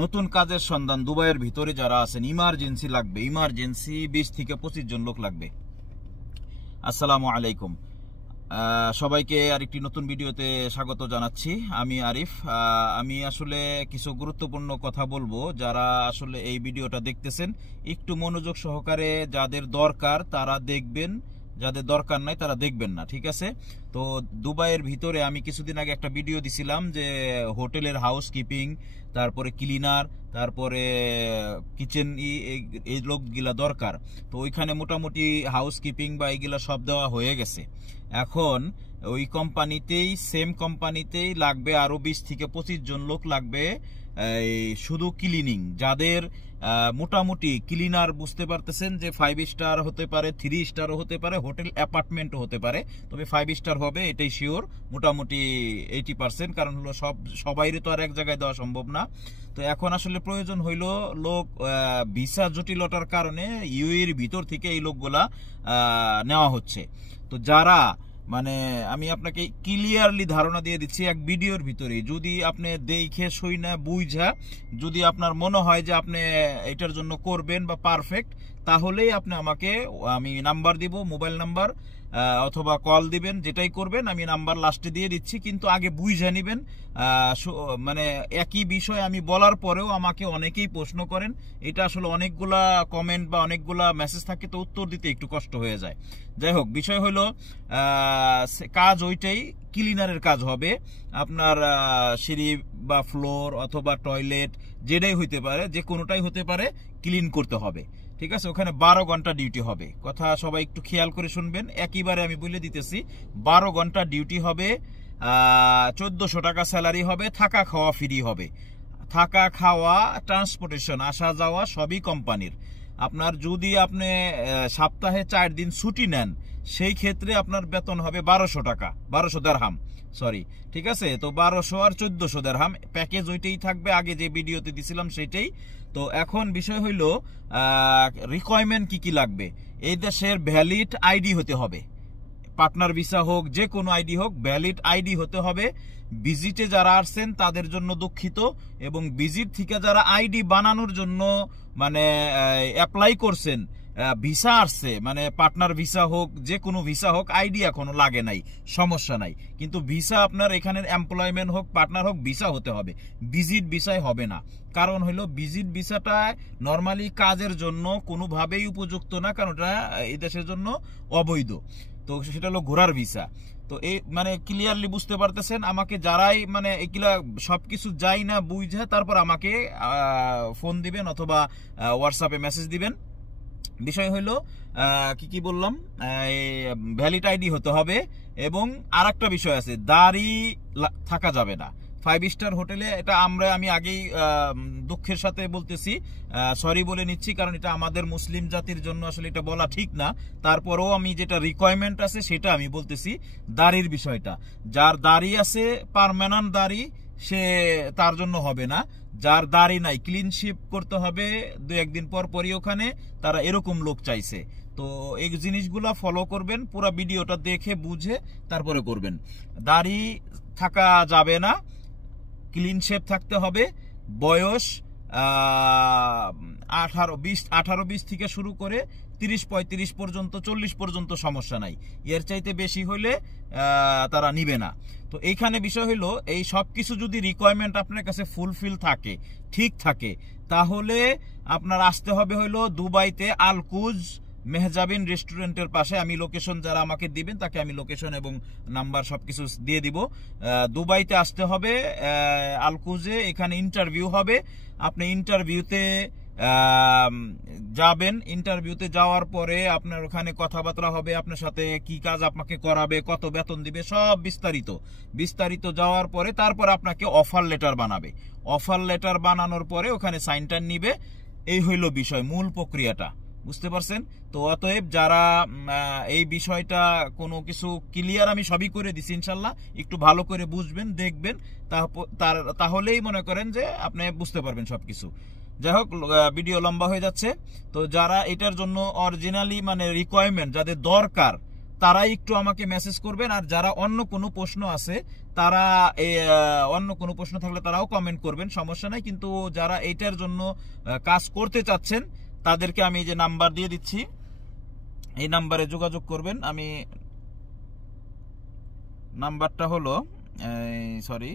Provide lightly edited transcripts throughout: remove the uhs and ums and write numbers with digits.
নতুন কাজের সন্ধান দুবাইয়ের ভিতরে যারা আছেন, ইমার্জেন্সি লাগবে, ইমার্জেন্সি 20 থেকে 25 জন লোক লাগবে। আসসালামু আলাইকুম, সবাইকে আরেকটি নতুন ভিডিওতে স্বাগত জানাচ্ছি। আমি আরিফ। আমি আসলে কিছু গুরুত্বপূর্ণ কথা বলবো। যারা আসলে এই ভিডিওটা দেখতেছেন একটু মনোযোগ সহকারে, যাদের দরকার তারা দেখবেন, যাদের দরকার নাই তারা দেখবেন না, ঠিক আছে? তো দুবাইয়ের ভিতরে আমি কিছুদিন আগে একটা ভিডিও দিছিলাম যে হোটেলের হাউসকিপিং, তারপরে ক্লিনার, তারপরে কিচেন, এই লোকগুলা দরকার। তো ওইখানে মোটামুটি হাউসকিপিং বা এইগুলা সব দেওয়া হয়ে গেছে। এখন ওই কোম্পানিতেই, সেম কোম্পানিতেই লাগবে আরো 20 থেকে 25 জন লোক লাগবে, শুধু ক্লিনিং। যাদের মোটামুটি ক্লিনার, বুঝতে পারতেছেন যে 5 স্টার হতে পারে, 3 স্টারও হতে পারে, হোটেল অ্যাপার্টমেন্টও হতে পারে, তবে 5 স্টার হবে এটাই শিওর, মোটামুটি 80%। কারণ হলো সবাইরে তো আর এক জায়গায় দেওয়া সম্ভব না। তো এখন আসলে প্রয়োজন হইল লোক, ভিসা জটিলতার কারণে ইউএর ভিতর থেকে এই লোকগুলা নেওয়া হচ্ছে। তো যারা আমি আপনাকে ক্লিয়ারলি ধারণা দিয়ে দিচ্ছি এক ভিডিওর ভিতরে, যদি আপনি দেখে সই না বুঝা, যদি আপনার মনে হয় যে আপনি এটার জন্য করবেন বা পারফেক্ট, তাহলেই আপনি আমাকে, আমি নাম্বার দিব, মোবাইল নাম্বার অথবা কল দিবেন, যেটাই করবেন আমি নাম্বার লাস্টে দিয়ে দিচ্ছি। কিন্তু আগে বুঝে নিবেন। একই বিষয় আমি বলার পরেও আমাকে অনেকেই প্রশ্ন করেন, এটা আসলে অনেকগুলা কমেন্ট বা অনেকগুলা মেসেজ থাকে, তো উত্তর দিতে একটু কষ্ট হয়ে যায়। যাই হোক, বিষয় হলো কাজ ওইটাই, ক্লিনারের কাজ হবে। আপনার সিঁড়ি বা ফ্লোর অথবা টয়লেট যেটাই হইতে পারে, যে কোনোটাই হতে পারে, ক্লিন করতে হবে, ঠিক আছে? ওখানে 12 ঘন্টা ডিউটি হবে। কথা সবাই একটু খেয়াল করে শুনবেন, একইবারে আমি বলে দিতেছি। 12 ঘন্টা ডিউটি হবে, 1400 টাকা স্যালারি হবে, থাকা খাওয়া ফ্রি হবে। থাকা খাওয়া, ট্রান্সপোর্টেশন, আসা যাওয়া সবই কোম্পানির। আপনার যদি আপনি সপ্তাহে 4 দিন ছুটি নেন, সেই ক্ষেত্রে আপনার বেতন হবে 1200 টাকা, 1200 দিরহাম, সরি, ঠিক আছে? তো 1200 আর 1400 দিরহাম প্যাকেজ ওইটাই থাকবে, আগে যে ভিডিওতে দিছিলাম সেটাই। তো এখন বিষয় হইল রিকোয়ারমেন্ট কি কি লাগবে। এই দেশের ভ্যালিড আইডি হতে হবে, পার্টনার ভিসা হোক, যে কোনো আইডি হোক, ভ্যালিড আইডি হতে হবে। ভিজিটে যারা আসছেন তাদের জন্য দুঃখিত, এবং ভিজিট থেকে যারা আইডি বানানোর জন্য অ্যাপ্লাই করছেন, ভিসা আসছে, পার্টনার ভিসা হোক, যে কোনো ভিসা হোক, আইডি এখনো লাগে নাই, সমস্যা নাই। কিন্তু ভিসা আপনার এখানের এমপ্লয়মেন্ট হোক, পার্টনার হোক, ভিসা হতে হবে। ভিজিট ভিসায় হবে না। কারণ হলো ভিজিট ভিসাটা নর্মালি কাজের জন্য কোনোভাবেই উপযুক্ত না, কারণ ওটা এই দেশের জন্য অবৈধ। তো সেটা হলো ঘোরার ভিসা। তো এই ক্লিয়ারলি বুঝতে পারতেছেন। আমাকে যারাই এগুলা সবকিছু যাই না বুঝে, তারপর আমাকে ফোন দিবেন অথবা হোয়াটসঅ্যাপে মেসেজ দিবেন। বিষয় হইলো কি বললাম, ভ্যালিড আইডি হতে হবে। এবং আর একটা বিষয় আছে, দাড়ি থাকা যাবে না 5 স্টার হোটেলে। এটা আমি আগেই দুঃখের সাথে বলতেছি, সরি বলে নিচ্ছি, কারণ এটা আমাদের মুসলিম জাতির জন্য আসলে এটা বলা ঠিক না। তারপরেও আমি যেটা রিকোয়ারমেন্ট আছে সেটা আমি বলতেছি। দাড়ির বিষয়টা, যার দাড়ি আছে, পার্মানেন্ট দাড়ি, সে তার জন্য হবে না। যার দাড়ি নাই, ক্লিন শেভ করতে হবে 2-1 দিন পর পরই ওখানে, তারা এরকম লোক চাইছে। তো এই জিনিসগুলা ফলো করবেন, পুরো ভিডিওটা দেখে বুঝে তারপরে করবেন। দাড়ি থাকা যাবে না, ক্লিন শেভ থাকতে হবে। বয়স 18-20 থেকে শুরু করে 30-35 পর্যন্ত, 40 পর্যন্ত সমস্যা নাই। এর চাইতে বেশি হইলে তারা নিবে না। তো এইখানে বিষয় হইলো, এই সবকিছু যদি রিকোয়ারমেন্ট আপনার কাছে ফুলফিল থাকে, ঠিক থাকে, তাহলে আপনার আসতে হবে হইলো দুবাইতে আলকুজ মেহজাবিন রেস্টুরেন্টের পাশে। আমি লোকেশন, যারা আমাকে দিবেন তাকে আমি লোকেশন এবং নাম্বার সবকিছু দিয়ে দিব। দুবাইতে আসতে হবে আলকুজে, এখানে ইন্টারভিউ হবে। আপনি ইন্টারভিউতে যাবেন। ইন্টারভিউতে যাওয়ার পরে আপনার ওখানে কথাবার্তা হবে, আপনার সাথে কি কাজ আপনাকে করাবে, কত বেতন দিবে, সব বিস্তারিত যাওয়ার পরে তারপর আপনাকে অফার লেটার বানাবে। অফার লেটার বানানোর পরে ওখানে সাইনটা নিবে। এই হইল বিষয়, মূল প্রক্রিয়াটা, বুঝতে পারছেন? তো অতএব যারা এই বিষয়টা কোনো কিছু ক্লিয়ার আমি সবই করে দিছি, ইনশাল্লাহ একটু ভালো করে বুঝবেন, দেখবেন, তাহলেই মনে করেন যে আপনি বুঝতে পারবেন সবকিছু। যাই হোক, ভিডিও লম্বা হয়ে যাচ্ছে। তো যারা এটার জন্য অরিজিনালি রিকোয়ারমেন্ট যাদের দরকার, তারাই একটু আমাকে মেসেজ করবেন। আর যারা অন্য কোনো প্রশ্ন আছে তারা অন্য কোনো প্রশ্ন থাকলে তারাও কমেন্ট করবেন, সমস্যা নাই। কিন্তু যারা এইটার জন্য কাজ করতে চাচ্ছেন তাদেরকে আমি যে নাম্বার দিয়ে দিচ্ছি, এই নাম্বারে যোগাযোগ করবেন। আমি নাম্বারটা হলো সরি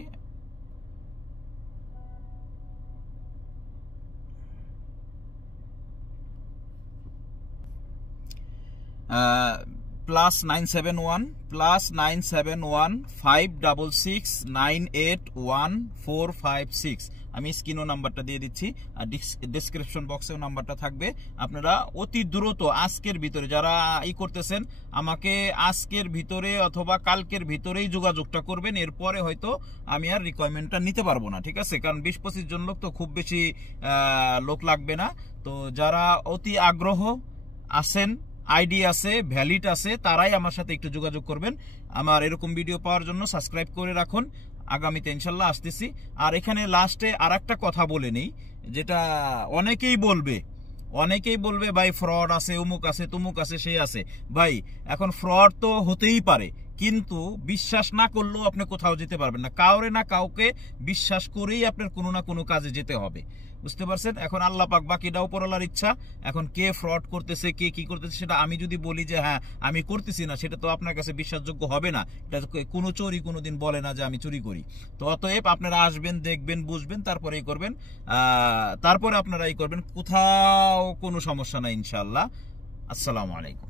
+971 566 আমি স্ক্রিনও নাম্বারটা দিয়ে দিচ্ছি, আর ডেসক্রিপশন বক্সেও নাম্বারটা থাকবে। আপনারা অতি দ্রুত আজকের ভিতরে যারা করতেছেন আমাকে আজকের ভিতরে অথবা কালকের ভিতরেই যোগাযোগটা করবেন। এরপরে হয়তো আমি আর রিকোয়ারমেন্টটা নিতে পারবো না, ঠিক আছে? কারণ 20-25 জন লোক তো খুব বেশি লোক লাগবে না। তো যারা অতি আগ্রহ আছেন, আইডি আছে, ভ্যালিড আছে, তারাই আমার সাথে একটু যোগাযোগ করবেন। আমার এরকম ভিডিও পাওয়ার জন্য সাবস্ক্রাইব করে রাখুন, আগামীতে ইনশাল্লাহ আসতেছি। আর এখানে লাস্টে আর একটা কথা বলে নেই, যেটা অনেকেই বলবে ভাই ফ্রড আছে, অমুক আছে, তমুক আছে, সে আছে। ভাই এখন ফ্রড তো হতেই পারে, কিন্তু বিশ্বাস না করলেও আপনি কোথাও যেতে পারবেন না। কাউরে না কাউকে বিশ্বাস করেই আপনার কোনো না কোনো কাজে যেতে হবে, বুঝতে পারছেন? এখন আল্লাহ পাক, বাকিটা উপরওয়ালার ইচ্ছা। এখন কে ফ্রড করতেছে, কে কি করতেছে, সেটা আমি যদি বলি যে হ্যাঁ আমি করতেছি না, সেটা তো আপনার কাছে বিশ্বাসযোগ্য হবে না। এটা কোনো চোরই কোনোদিন বলে না যে আমি চুরি করি। তো অতএব আপনারা আসবেন, দেখবেন, বুঝবেন, তারপরে করবেন, তারপরে আপনারা করবেন। কোথাও কোনো সমস্যা নাই ইনশাআল্লাহ। আসসালামু আলাইকুম।